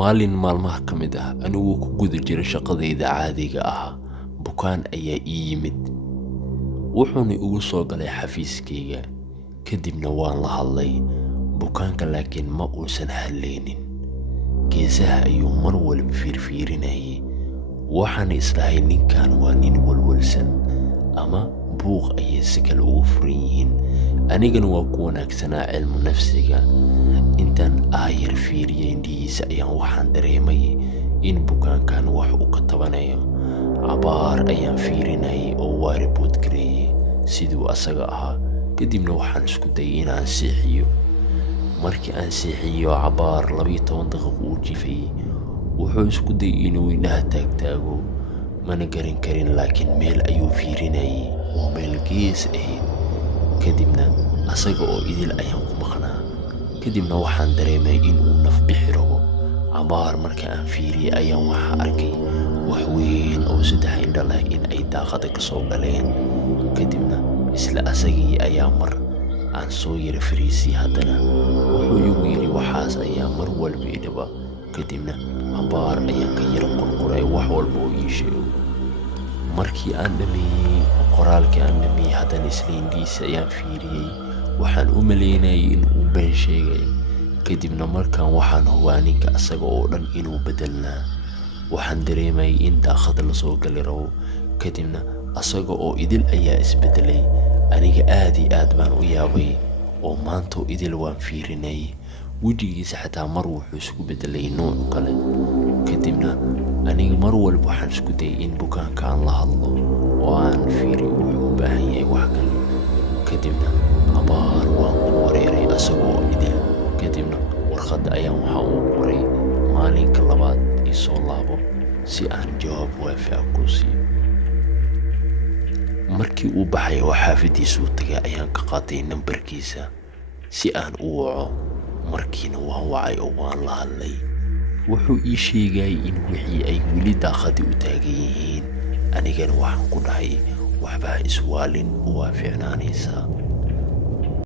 maalin maalmaha ka mid ah anigoo ku guda jira shaqadayda caadiga ah bukaan ayaa ii yimid wuxuuna igu soo galay xafiiskayga kadibna waan la hadlay bukaanka laakiin ma uusan hadlaynin geesaha ayuu mar walba fiirfiirinayay waxaan islahay ninkan waa nin walwalsan ama buuq ayay si kale ugu furan yihiin anigana waa ku wanaagsanaa cilmu nafsiga intaan aayar fiiriyay indhihiisa ayaan waxaan dareemay in bukaankan wax uu ka tabanayo cabaar ayaan fiirinayay oo waa ribood gareeyay siduu asaga ahaa kadibna waxaan isku dayay inaan seexiyo markii aan seexiyo cabaar 12 daqiiqo uu jifay wuxuu isku dayay inuu indhaha taagtaago mana garan karin laakiin meel ayuu fiirinayay oo meel gees ahayd kadibna asaga oo idil ayaan ku maqnaa kadibna waxaan dareemay inuu naf bixi rabo cabaar marka aan fiiriyay ayaan waxa arkay wax weyn oo 3 indho leh in ay daaqada ka soo galeen kadibna isla asagii ayaa mar aan soo yara fariisay haddana wuxuu igu yiri waxaas ayaa mar walba idhaba kadibna cabaar ayaan ka yara qurquray wax walba oo ii sheego markii aan dhameeyay qoraalkii aan dhameeyay haddana isla indhihiisa ayaan fiiriyay waxaan u maleynayay in uu been sheegay kadibna markaan waxaan hubaa ninka asaga oo dhan inuu bedelnaa waxaan dareemay in daaqada la soo gali rabo kadibna asaga oo idil ayaa isbedelay aniga aad iyo aad baan u yaabay oo maanta idil waan fiirinay wejigiisa xataa mar wuxuu isku bedelay nooc kale kadibna aniga mar walba waxaan isku dayay in bukaanka aan la hadlo oo aan fiiriyo wuxuu u baahan yahay wax kale kadibna cabaar waan ku wareeray asagoo idil kadibna warqadda ayaan waxaa uu qoray maalinka labaad isoo laabo si aan jawaab waafi ah ku siiyo markii uu baxay oo xaafadiisa u tagay ayaan ka qaatay nambarkiisa si aan u waco markiina waan wacay oo waan la hadlay wuxuu ii sheegay in wixii ay weli daaqadii u taagan yihiin anigana waxaan ku dhahay waxba iswaalin waa fiicnaanaysaa